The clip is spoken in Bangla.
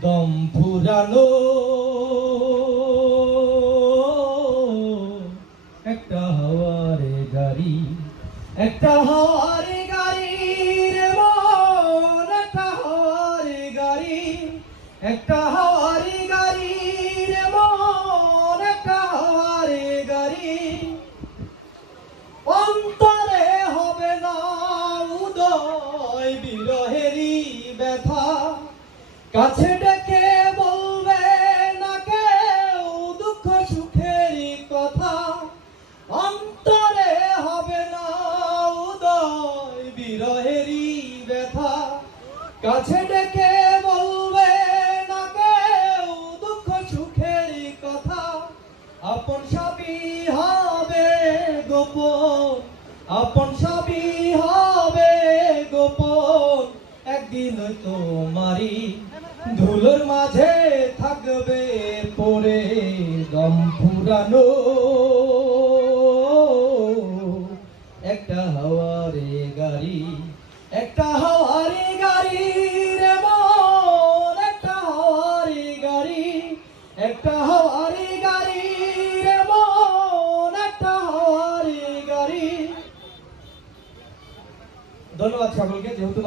দম ফুরানো একটা হাওয়ারে গাড়ি, একটা হাওয়ারে গাড়ি রে মন, একটা হাওয়ারে গাড়ি, একটা হাওয়ারে গাড়ি রে মন, একটা হাওয়ারে গাড়ি। অন্তরে হবে না উদয় বিরহেরই ব্যথা, কাছে ডেকে বলবে না কেউ দুঃখ সুখেরই কথা। অন্তরে হবে না উদয় বিরহেরই ব্যথা, কাছে ডেকে বলবে না কেউ দুঃখ সুখেরই কথা। আপন সবই হবে গোপন, আপন সবই হবে গোপন, একদিন তোমারই ধুলোর মাঝে থাকবে পড়ে দম ফুরানো একটা হাওয়ারে গাড়ি, একটা হাওয়ারে গাড়ি রে মন, একটা হাওয়ারে গাড়ি, একটা হাওয়ারে গাড়ি রে মন, একটা হাওয়ারে গাড়ি। ধন্যবাদ সকলকে। যেহেতু